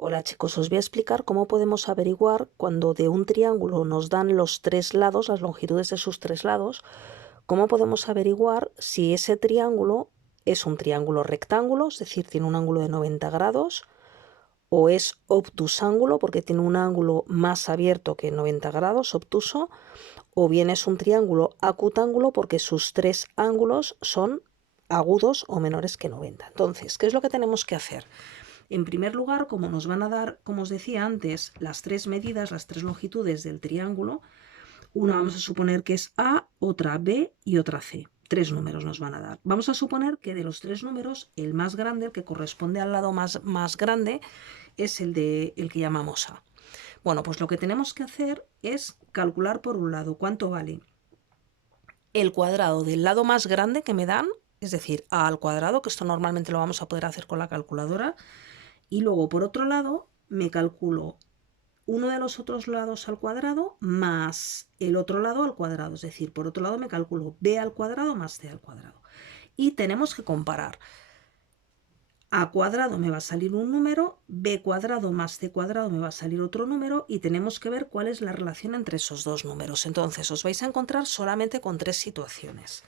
Hola chicos, os voy a explicar cómo podemos averiguar cuando de un triángulo nos dan los tres lados, las longitudes de sus tres lados, cómo podemos averiguar si ese triángulo es un triángulo rectángulo, es decir, tiene un ángulo de 90 grados, o es obtusángulo porque tiene un ángulo más abierto que 90 grados, obtuso, o bien es un triángulo acutángulo porque sus tres ángulos son agudos o menores que 90. Entonces, ¿qué es lo que tenemos que hacer? En primer lugar, como nos van a dar, como os decía antes, las tres medidas, las tres longitudes del triángulo, una vamos a suponer que es A, otra B y otra C. Tres números nos van a dar. Vamos a suponer que de los tres números, el más grande, el que corresponde al lado más grande, es el que llamamos A. Bueno, pues lo que tenemos que hacer es calcular por un lado cuánto vale el cuadrado del lado más grande que me dan, es decir, A al cuadrado, que esto normalmente lo vamos a poder hacer con la calculadora, y luego por otro lado me calculo uno de los otros lados al cuadrado más el otro lado al cuadrado, es decir, por otro lado me calculo b al cuadrado más c al cuadrado. Y tenemos que comparar. A cuadrado me va a salir un número, b cuadrado más c cuadrado me va a salir otro número y tenemos que ver cuál es la relación entre esos dos números. Entonces os vais a encontrar solamente con tres situaciones.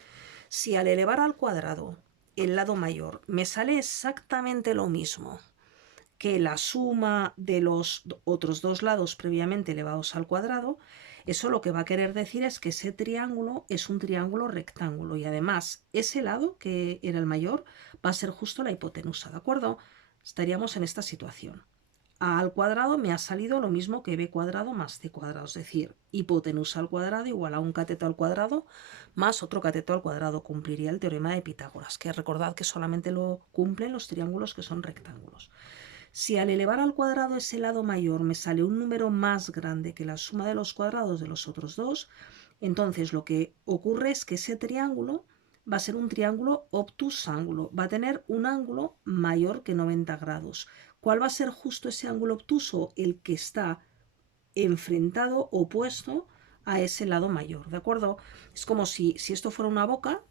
Si al elevar al cuadrado el lado mayor me sale exactamente lo mismo que la suma de los otros dos lados previamente elevados al cuadrado, eso lo que va a querer decir es que ese triángulo es un triángulo rectángulo y además ese lado, que era el mayor, va a ser justo la hipotenusa, ¿de acuerdo? Estaríamos en esta situación. A al cuadrado me ha salido lo mismo que b cuadrado más c cuadrado, es decir, hipotenusa al cuadrado igual a un cateto al cuadrado más otro cateto al cuadrado. Cumpliría el teorema de Pitágoras, que recordad que solamente lo cumplen los triángulos que son rectángulos. Si al elevar al cuadrado ese lado mayor me sale un número más grande que la suma de los cuadrados de los otros dos, entonces lo que ocurre es que ese triángulo va a ser un triángulo obtusángulo, va a tener un ángulo mayor que 90 grados. ¿Cuál va a ser justo ese ángulo obtuso? El que está enfrentado, opuesto a ese lado mayor, ¿de acuerdo? Es como si esto fuera una boca,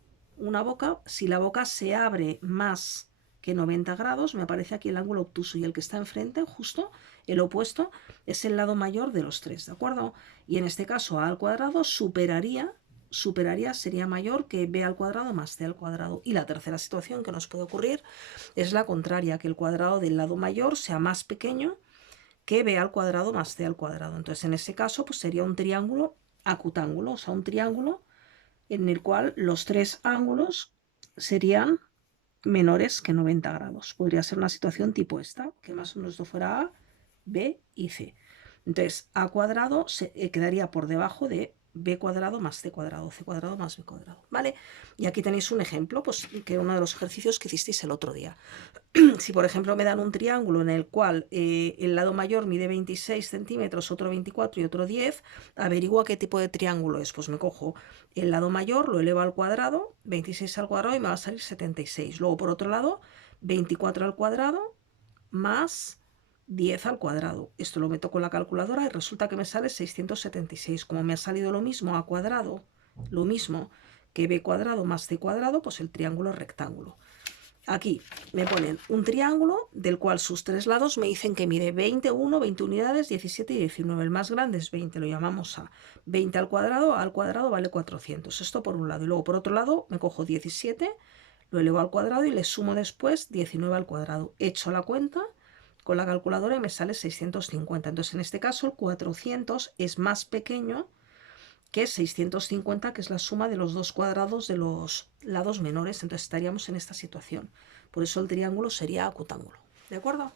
si la boca se abre más que 90 grados, me aparece aquí el ángulo obtuso y el que está enfrente, justo el opuesto, es el lado mayor de los tres, ¿de acuerdo? Y en este caso a al cuadrado superaría, sería mayor que b al cuadrado más c al cuadrado. Y la tercera situación que nos puede ocurrir es la contraria, que el cuadrado del lado mayor sea más pequeño que b al cuadrado más c al cuadrado. Entonces en ese caso pues sería un triángulo acutángulo, o sea un triángulo en el cual los tres ángulos serían menores que 90 grados. Podría ser una situación tipo esta, que más o menos esto fuera A, B y C. Entonces, A cuadrado quedaría por debajo de b cuadrado más c cuadrado, c cuadrado más b cuadrado, ¿vale? Y aquí tenéis un ejemplo, pues que era uno de los ejercicios que hicisteis el otro día. Si por ejemplo me dan un triángulo en el cual el lado mayor mide 26 centímetros, otro 24 y otro 10, averigua qué tipo de triángulo es. Pues me cojo el lado mayor, lo elevo al cuadrado, 26 al cuadrado y me va a salir 76. Luego por otro lado, 24 al cuadrado más 10 al cuadrado. Esto lo meto con la calculadora y resulta que me sale 676. Como me ha salido lo mismo a cuadrado, lo mismo que b cuadrado más c cuadrado, pues el triángulo es rectángulo. Aquí me ponen un triángulo del cual sus tres lados me dicen que mide 21, 20 unidades, 17 y 19. El más grande es 20, lo llamamos A. 20 al cuadrado vale 400. Esto por un lado. Y luego por otro lado me cojo 17, lo elevo al cuadrado y le sumo después 19 al cuadrado. Echo la cuenta con la calculadora y me sale 650. Entonces en este caso el 400 es más pequeño que es 650, que es la suma de los dos cuadrados de los lados menores. Entonces estaríamos en esta situación. Por eso el triángulo sería acutángulo. ¿De acuerdo?